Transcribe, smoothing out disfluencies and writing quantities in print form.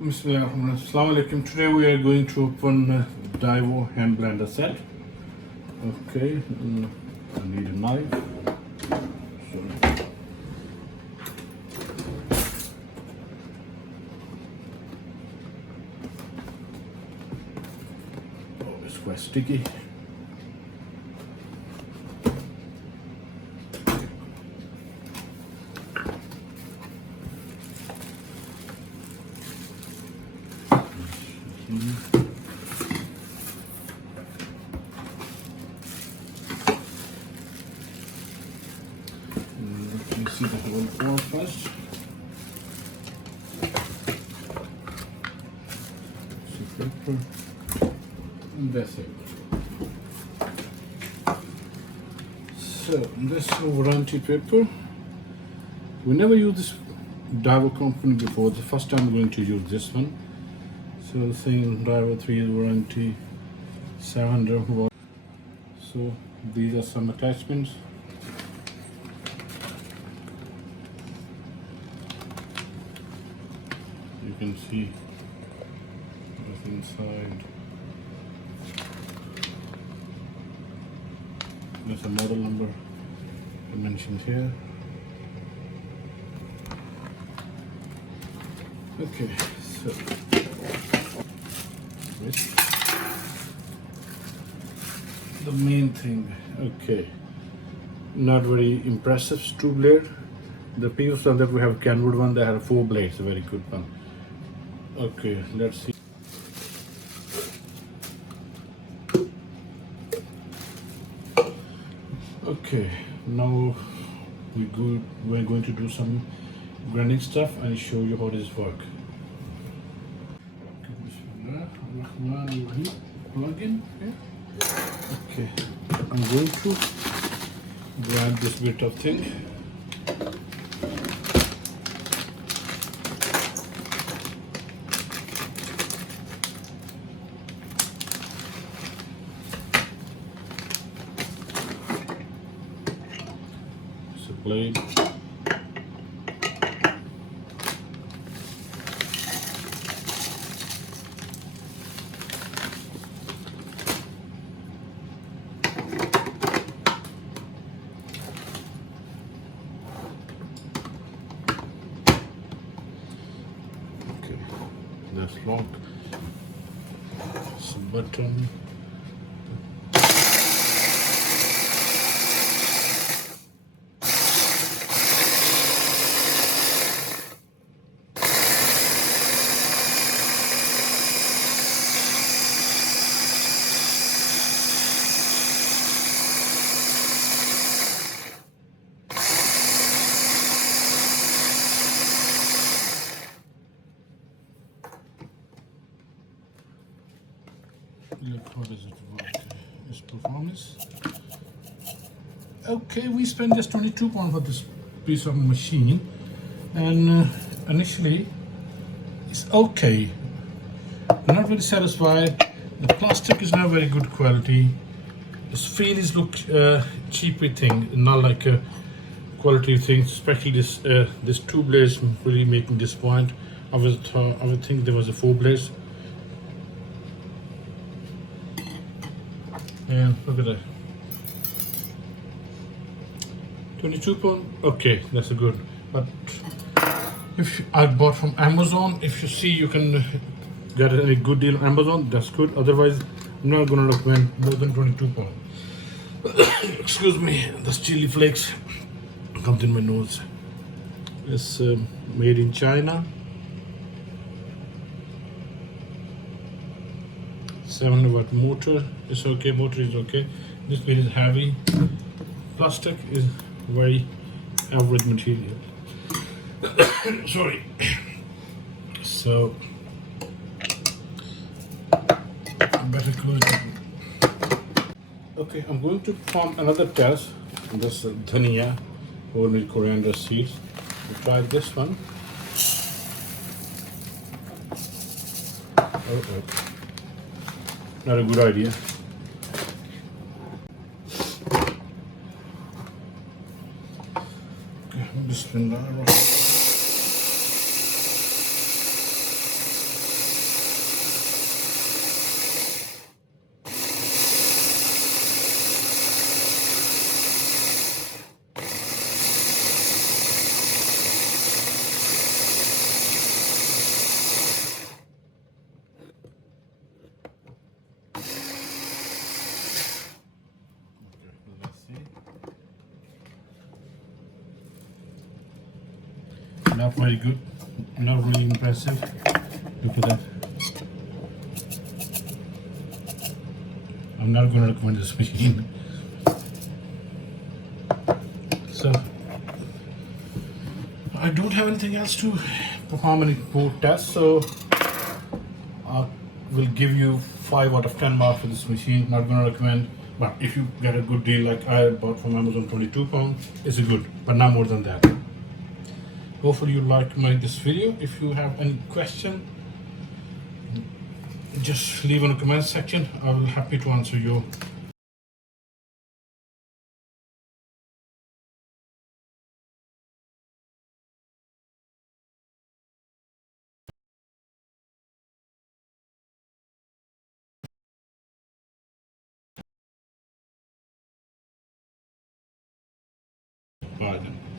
Assalamualaikum. Today we are going to open Daewoo Hand Blender set. Okay, I need a knife. Oh, it's quite sticky. Let me see the whole core first. Paper. And that's it. So this is warranty paper. We never used this Daewoo company before. The first time we're going to use this one. So saying Daewoo 3 year warranty, 700 watt. So these are some attachments. You can see what's inside. There's a model number mentioned here. Okay, so the main thing. Okay, not very impressive screw blade. The previous one that we have Kenwood one, they had 4 blades, a very good one. Okay, let's see. Okay, now we're going to do some grinding stuff and show you how this work. Plug in. Okay, I'm going to grab this bit of thing. Blade. Okay, that's locked. Some button. Look, how does it work? Its performance. Okay, we spent just £22 for this piece of machine, and initially it's okay. Not very satisfied. The plastic is not very good quality. This feel is look cheapy thing, not like a quality thing. Especially this 2 blades really making this point. I would think there was a 4 blades. And look at that. £22. Okay, that's a good. But if I bought from Amazon, if you see you can get a good deal on Amazon, that's good. Otherwise, I'm not gonna recommend more than £22. Excuse me, the chili flakes comes in my nose. It's made in China. 700 watt motor is okay. Motor is okay. This bit is heavy. Plastic is very average material. Sorry. So better close it. Okay, I'm going to perform another test. This dhania, whole coriander seeds. We'll try this one. Oh. Not a good idea. Okay, Bismillah. Not very good, not really impressive. Look at that. I'm not going to recommend this machine. So I don't have anything else to perform any code tests, so I will give you 5 out of 10 marks for this machine. Not going to recommend, but if you get a good deal like I bought from Amazon, £22, it's good, but not more than that. Hopefully you like this video. If you have any question, just leave in the comment section. I will be happy to answer you. Bye then.